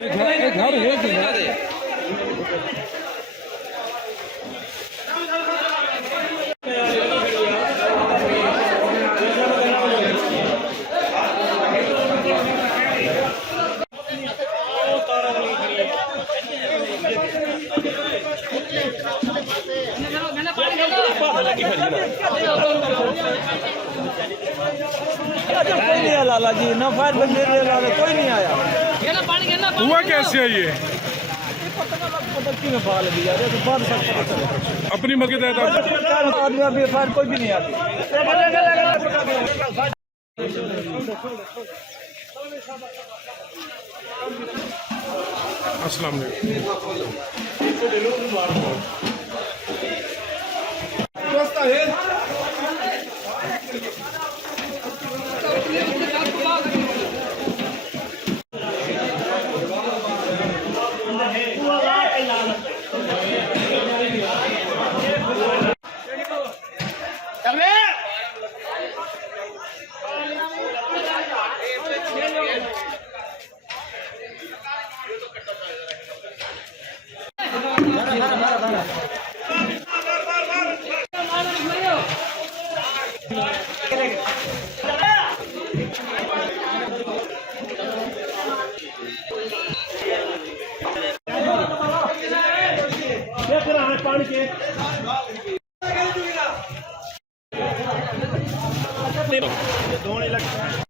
घर है कि कोई नहीं आया लाला जी, ना फायर मेरे लाला कोई नहीं आया। हुआ कैसे है ये? अपनी मगे आदमी अभी फायर कोई भी नहीं आती। अस्सलाम पानी के दोने लगता है।